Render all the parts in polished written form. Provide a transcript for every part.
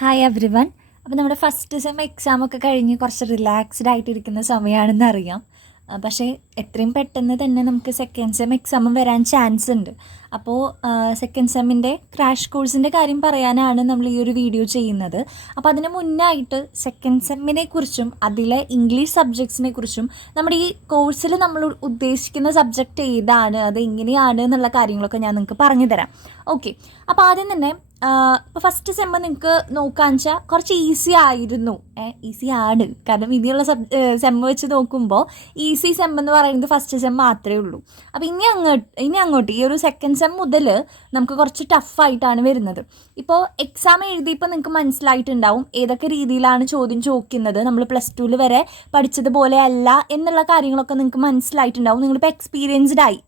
Hi every one. അപ്പോൾ നമ്മുടെ first sem എക്സാമൊക്കെ കഴിഞ്ഞ് കുറച്ച് റിലാക്സ്ഡ് ആയിട്ടിരിക്കുന്ന സമയമാണെന്ന് അറിയാം. പക്ഷേ എത്രയും പെട്ടെന്ന് തന്നെ നമുക്ക് സെക്കൻഡ് സെം എക്സാമും വരാൻ ചാൻസ് ഉണ്ട്. അപ്പോൾ സെക്കൻഡ് സെമ്മിൻ്റെ ക്രാഷ് കോഴ്സിൻ്റെ കാര്യം പറയാനാണ് നമ്മൾ ഈ ഒരു വീഡിയോ ചെയ്യുന്നത്. അപ്പോൾ അതിന് മുന്നായിട്ട് സെക്കൻഡ് സെമ്മിനെ കുറിച്ചും അതിലെ ഇംഗ്ലീഷ് സബ്ജക്ട്സിനെ കുറിച്ചും നമ്മുടെ ഈ കോഴ്സിൽ നമ്മൾ ഉദ്ദേശിക്കുന്ന സബ്ജക്റ്റ് ഏതാണ്, അത് എങ്ങനെയാണ് എന്നുള്ള കാര്യങ്ങളൊക്കെ ഞാൻ നിങ്ങൾക്ക് പറഞ്ഞു തരാം. ഓക്കെ, അപ്പോൾ ആദ്യം തന്നെ ഇപ്പോൾ ഫസ്റ്റ് സെമ്മ് നിങ്ങൾക്ക് നോക്കുകയെന്ന് വെച്ചാൽ കുറച്ച് ഈസി ആയിരുന്നു. ഈസി ആണ്, കാരണം ഇനിയുള്ള സെമ്മ് വെച്ച് നോക്കുമ്പോൾ ഈസി സെം എന്ന് പറയുന്നത് ഫസ്റ്റ് സെം മാത്രമേ ഉള്ളൂ. അപ്പോൾ ഇനി അങ്ങോട്ട് ഈ ഒരു സെക്കൻഡ് സെം മുതൽ നമുക്ക് കുറച്ച് ടഫായിട്ടാണ് വരുന്നത്. ഇപ്പോൾ എക്സാം എഴുതിയപ്പോൾ നിങ്ങൾക്ക് മനസ്സിലായിട്ടുണ്ടാവും ഏതൊക്കെ രീതിയിലാണ് ചോദ്യം ചോദിക്കുന്നത്. നമ്മൾ പ്ലസ് ടുവിൽ വരെ പഠിച്ചതുപോലെ അല്ല എന്നുള്ള കാര്യങ്ങളൊക്കെ നിങ്ങൾക്ക് മനസ്സിലായിട്ടുണ്ടാവും. നിങ്ങളിപ്പോൾ എക്സ്പീരിയൻസ്ഡ് ആയി,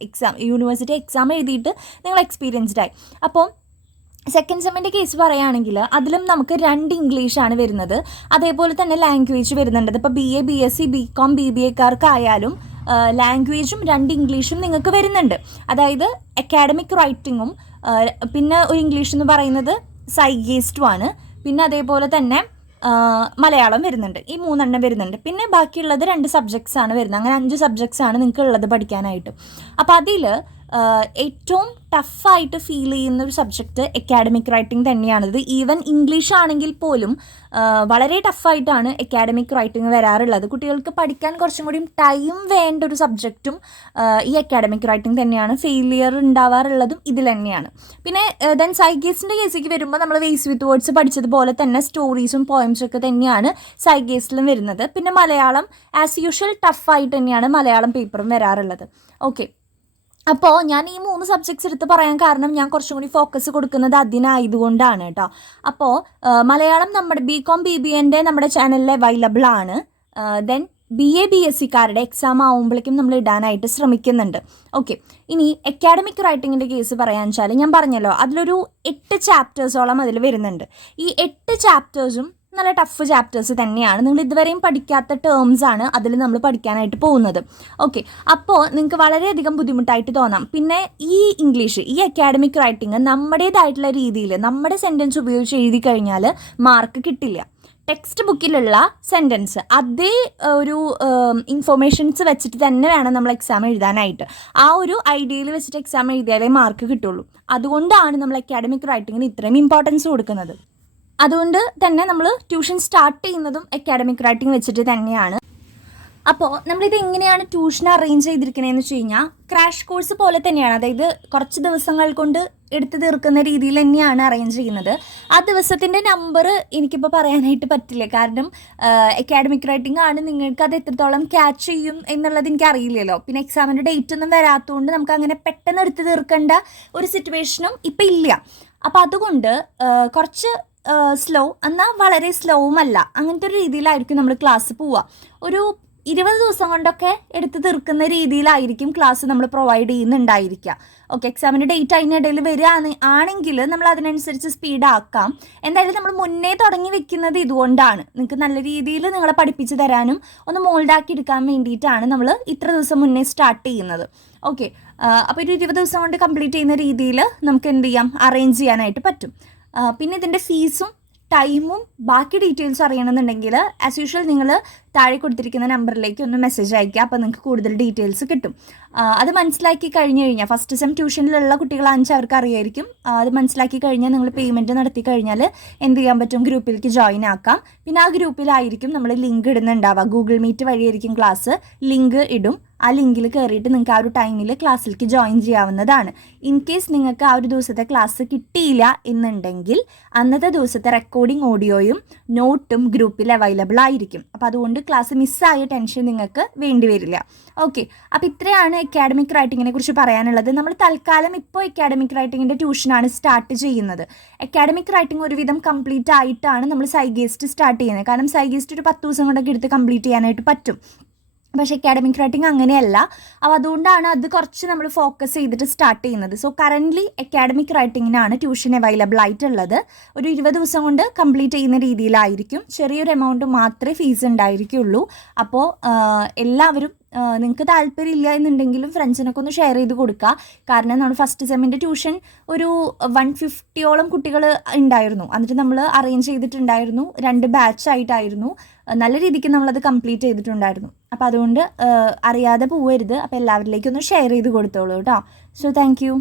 യൂണിവേഴ്സിറ്റി എക്സാം എഴുതിയിട്ട് നിങ്ങൾ എക്സ്പീരിയൻസ്ഡ് ആയി. അപ്പോൾ സെക്കൻഡ് സെമ്മിൻ്റെ കേസ് പറയുകയാണെങ്കിൽ അതിലും നമുക്ക് 2 ഇംഗ്ലീഷാണ് വരുന്നത്. അതേപോലെ തന്നെ ലാംഗ്വേജ് വരുന്നുണ്ട്. ഇപ്പോൾ BA BSc BCom BBAക്കാർക്കായാലും ലാംഗ്വേജും 2 ഇംഗ്ലീഷും നിങ്ങൾക്ക് വരുന്നുണ്ട്. അതായത് അക്കാഡമിക് റൈറ്റിങ്ങും പിന്നെ ഒരു ഇംഗ്ലീഷ് എന്ന് പറയുന്നത് സൈഗേസ്റ്റുമാണ്. പിന്നെ അതേപോലെ തന്നെ മലയാളം വരുന്നുണ്ട്. ഈ 3 എണ്ണം വരുന്നുണ്ട്. പിന്നെ ബാക്കിയുള്ളത് 2 സബ്ജക്ട്സാണ് വരുന്നത്. അങ്ങനെ 5 സബ്ജക്ട്സാണ് നിങ്ങൾക്ക് ഉള്ളത് പഠിക്കാനായിട്ട്. അപ്പോൾ അതിൽ ഏറ്റവും ടഫായിട്ട് ഫീൽ ചെയ്യുന്ന ഒരു സബ്ജക്റ്റ് അക്കാഡമിക് റൈറ്റിംഗ് തന്നെയാണിത്. ഈവൻ ഇംഗ്ലീഷ് ആണെങ്കിൽ പോലും വളരെ ടഫായിട്ടാണ് അക്കാഡമിക് റൈറ്റിംഗ് വരാറുള്ളത്. കുട്ടികൾക്ക് പഠിക്കാൻ കുറച്ചും കൂടി ടൈം വേണ്ട ഒരു സബ്ജക്റ്റും ഈ അക്കാഡമിക് റൈറ്റിംഗ് തന്നെയാണ്. ഫെയിലിയർ ഉണ്ടാവാറുള്ളതും ഇതിൽ തന്നെയാണ്. പിന്നെ ദെൻ സൈഗേസിൻ്റെ കേസിലേക്ക് വരുമ്പോൾ നമ്മൾ വേസ് വിത്ത് വേർഡ്സ് പഠിച്ചതുപോലെ തന്നെ സ്റ്റോറീസും പോയംസും ഒക്കെ തന്നെയാണ് സൈഗേസിലും വരുന്നത്. പിന്നെ മലയാളം ആസ് യൂഷ്വൽ ടഫായിട്ട് തന്നെയാണ് മലയാളം പേപ്പറും വരാറുള്ളത്. ഓക്കെ, അപ്പോൾ ഞാൻ ഈ 3 സബ്ജക്ട്സ് എടുത്ത് പറയാൻ കാരണം ഞാൻ കുറച്ചും കൂടി ഫോക്കസ് കൊടുക്കുന്നത് അതിനായതുകൊണ്ടാണ് കേട്ടോ. അപ്പോൾ മലയാളം നമ്മുടെ BCom BBAൻ്റെ നമ്മുടെ ചാനലിൽ അവൈലബിൾ ആണ്. ദെൻ BA BScക്കാരുടെ എക്സാം ആവുമ്പോഴേക്കും നമ്മൾ ഇടാനായിട്ട് ശ്രമിക്കുന്നുണ്ട്. ഓക്കെ, ഇനി അക്കാഡമിക് റൈറ്റിങ്ങിൻ്റെ കേസ് പറയാന്ന് വെച്ചാൽ ഞാൻ പറഞ്ഞല്ലോ അതിലൊരു 8 ചാപ്റ്റേഴ്സോളം അതിൽ വരുന്നുണ്ട്. ഈ 8 ചാപ്റ്റേഴ്സും നല്ല ടഫ് ചാപ്റ്റേഴ്സ് തന്നെയാണ്. നിങ്ങൾ ഇതുവരെയും പഠിക്കാത്ത ടേംസാണ് അതിൽ നമ്മൾ പഠിക്കാനായിട്ട് പോകുന്നത്. ഓക്കെ, അപ്പോൾ നിങ്ങൾക്ക് വളരെയധികം ബുദ്ധിമുട്ടായിട്ട് തോന്നാം. പിന്നെ ഈ ഇംഗ്ലീഷ്, ഈ അക്കാഡമിക് റൈറ്റിംഗ് നമ്മുടേതായിട്ടുള്ള രീതിയിൽ നമ്മുടെ സെൻറ്റൻസ് ഉപയോഗിച്ച് എഴുതി കഴിഞ്ഞാൽ മാർക്ക് കിട്ടില്ല. ടെക്സ്റ്റ് ബുക്കിലുള്ള സെൻറ്റൻസ് അതേ ഒരു ഇൻഫോർമേഷൻസ് വെച്ചിട്ട് തന്നെ വേണം നമ്മൾ എക്സാം എഴുതാനായിട്ട്. ആ ഒരു ഐഡിയയിൽ വെച്ചിട്ട് എക്സാം എഴുതിയാലേ മാർക്ക് കിട്ടുള്ളൂ. അതുകൊണ്ടാണ് നമ്മൾ അക്കാഡമിക് റൈറ്റിങ്ങിന് ഇത്രയും ഇമ്പോർട്ടൻസ് കൊടുക്കുന്നത്. അതുകൊണ്ട് തന്നെ നമ്മൾ ട്യൂഷൻ സ്റ്റാർട്ട് ചെയ്യുന്നതും അക്കാഡമിക് റൈറ്റിംഗ് വെച്ചിട്ട് തന്നെയാണ്. അപ്പോൾ നമ്മളിത് എങ്ങനെയാണ് ട്യൂഷൻ അറേഞ്ച് ചെയ്തിരിക്കണതെന്ന് വെച്ച് കഴിഞ്ഞാൽ ക്രാഷ് കോഴ്സ് പോലെ തന്നെയാണ്. അതായത് കുറച്ച് ദിവസങ്ങൾ കൊണ്ട് എടുത്തു തീർക്കുന്ന രീതിയിൽ തന്നെയാണ് അറേഞ്ച് ചെയ്യുന്നത്. ആ ദിവസത്തിൻ്റെ നമ്പർ എനിക്കിപ്പോൾ പറയാനായിട്ട് പറ്റില്ല, കാരണം അക്കാഡമിക് റൈറ്റിംഗ് ആണ്. നിങ്ങൾക്ക് അത് എത്രത്തോളം ക്യാച്ച് ചെയ്യും എന്നുള്ളത് എനിക്കറിയില്ലല്ലോ. പിന്നെ എക്സാമിൻ്റെ ഡേറ്റ് ഒന്നും വരാത്തതുകൊണ്ട് നമുക്ക് അങ്ങനെ പെട്ടെന്ന് എടുത്തു തീർക്കേണ്ട ഒരു സിറ്റുവേഷനും ഇപ്പം ഇല്ല. അപ്പോൾ അതുകൊണ്ട് കുറച്ച് സ്ലോ എന്നാൽ വളരെ സ്ലോവുമല്ല, അങ്ങനത്തെ ഒരു രീതിയിലായിരിക്കും നമ്മൾ ക്ലാസ് പോവുക. ഒരു 20 ദിവസം കൊണ്ടൊക്കെ എടുത്ത് തീർക്കുന്ന രീതിയിലായിരിക്കും ക്ലാസ് നമ്മൾ പ്രൊവൈഡ് ചെയ്യുന്നുണ്ടായിരിക്കുക. ഓക്കെ, എക്സാമിൻ്റെ ഡേറ്റ് അതിനിടയിൽ വരികയാണെങ്കിൽ നമ്മൾ അതിനനുസരിച്ച് സ്പീഡാക്കാം. എന്തായാലും നമ്മൾ മുന്നേ തുടങ്ങി വെക്കുന്നത് ഇതുകൊണ്ടാണ്, നിങ്ങൾക്ക് നല്ല രീതിയിൽ നിങ്ങളെ പഠിപ്പിച്ച് തരാനും ഒന്ന് മോൾഡാക്കി എടുക്കാൻ വേണ്ടിയിട്ടാണ് നമ്മൾ ഇത്ര ദിവസം മുന്നേ സ്റ്റാർട്ട് ചെയ്യുന്നത്. ഓക്കെ, അപ്പോൾ ഒരു 20 ദിവസം കൊണ്ട് കംപ്ലീറ്റ് ചെയ്യുന്ന രീതിയിൽ നമുക്ക് എന്ത് ചെയ്യാം, അറേഞ്ച് ചെയ്യാനായിട്ട് പറ്റും. പിന്നെ ഇതിൻ്റെ ഫീസും ടൈമും ബാക്കി ഡീറ്റെയിൽസ് അറിയണമെന്നുണ്ടെങ്കിൽ ആസ് യൂഷ്വൽ നിങ്ങൾ താഴെ കൊടുത്തിരിക്കുന്ന നമ്പറിലേക്ക് ഒന്ന് മെസ്സേജ് അയയ്ക്കുക. അപ്പോൾ നിങ്ങൾക്ക് കൂടുതൽ ഡീറ്റെയിൽസ് കിട്ടും. അത് മനസ്സിലാക്കി കഴിഞ്ഞ് കഴിഞ്ഞാൽ ഫസ്റ്റ് സെം ട്യൂഷനിലുള്ള കുട്ടികളാണെന്ന് അവർക്ക് അറിയായിരിക്കും. അത് മനസ്സിലാക്കി കഴിഞ്ഞാൽ നിങ്ങൾ പേയ്മെൻറ്റ് നടത്തി കഴിഞ്ഞാൽ എന്ത് ചെയ്യാൻ പറ്റും, ഗ്രൂപ്പിലേക്ക് ജോയിൻ ആക്കാം. പിന്നെ ആ ഗ്രൂപ്പിലായിരിക്കും നമ്മൾ ലിങ്ക് ഇടുന്നുണ്ടാവുക. ഗൂഗിൾ മീറ്റ് വഴിയായിരിക്കും ക്ലാസ്, ലിങ്ക് ഇടും. ആ ലിങ്കിൽ കയറിയിട്ട് നിങ്ങൾക്ക് ആ ഒരു ടൈമിൽ ക്ലാസ്സിലേക്ക് ജോയിൻ ചെയ്യാവുന്നതാണ്. ഇൻ കേസ് നിങ്ങൾക്ക് ആ ഒരു ദിവസത്തെ ക്ലാസ് കിട്ടിയില്ല എന്നുണ്ടെങ്കിൽ അന്നത്തെ ദിവസത്തെ റെക്കോർഡിംഗ് ഓഡിയോയും നോട്ടും ഗ്രൂപ്പിൽ അവൈലബിൾ ആയിരിക്കും. അപ്പോൾ അതുകൊണ്ട് ക്ലാസ് മിസ്സായ ടെൻഷൻ നിങ്ങൾക്ക് വേണ്ടി വരില്ല. ഓക്കെ, അപ്പോൾ ഇത്രയാണ് അക്കാഡമിക് റൈറ്റിങ്ങിനെ കുറിച്ച് പറയാനുള്ളത്. നമ്മൾ തൽക്കാലം ഇപ്പോൾ അക്കാഡമിക് റൈറ്റിങ്ങിൻ്റെ ട്യൂഷനാണ് സ്റ്റാർട്ട് ചെയ്യുന്നത്. അക്കാഡമിക് റൈറ്റിംഗ് ഒരുവിധം കംപ്ലീറ്റ് ആയിട്ടാണ് നമ്മൾ സൈഗേസ്റ്റ് സ്റ്റാർട്ട് ചെയ്യുന്നത്. കാരണം സൈഗേസ്റ്റ് ഒരു 10 ദിവസം കൊണ്ടൊക്കെ എടുത്ത് കംപ്ലീറ്റ് ചെയ്യാനായിട്ട് പറ്റും. പക്ഷേ അക്കാഡമിക് റൈറ്റിംഗ് അങ്ങനെയല്ല. അപ്പോൾ അതുകൊണ്ടാണ് അത് കുറച്ച് നമ്മൾ ഫോക്കസ് ചെയ്തിട്ട് സ്റ്റാർട്ട് ചെയ്യുന്നത്. സോ കറൻ്റ്ലി അക്കാഡമിക് റൈറ്റിങ്ങിനാണ് ട്യൂഷൻ അവൈലബിൾ ആയിട്ടുള്ളത്. ഒരു 20 ദിവസം കൊണ്ട് കംപ്ലീറ്റ് ചെയ്യുന്ന രീതിയിലായിരിക്കും. ചെറിയൊരു എമൗണ്ട് മാത്രമേ ഫീസ് ഉണ്ടായിരിക്കുള്ളൂ. അപ്പോൾ എല്ലാവരും നിങ്ങൾക്ക് താല്പര്യമില്ല എന്നുണ്ടെങ്കിലും ഫ്രണ്ട്സിനൊക്കെ ഒന്ന് ഷെയർ ചെയ്ത് കൊടുക്കുക. കാരണം നമ്മൾ ഫസ്റ്റ് സെമ്മിൻ്റെ ട്യൂഷൻ ഒരു 150ഓളം കുട്ടികൾ ഉണ്ടായിരുന്നു. എന്നിട്ട് നമ്മൾ അറേഞ്ച് ചെയ്തിട്ടുണ്ടായിരുന്നു, 2 ബാച്ചായിട്ടായിരുന്നു. നല്ല രീതിക്ക് നമ്മളത് കംപ്ലീറ്റ് ചെയ്തിട്ടുണ്ടായിരുന്നു. അപ്പോൾ അതുകൊണ്ട് അറിയാതെ പോവരുത്. അപ്പോൾ എല്ലാവരിലേക്കും ഒന്ന് ഷെയർ ചെയ്ത് കൊടുത്തോളൂ കേട്ടോ. So thank you.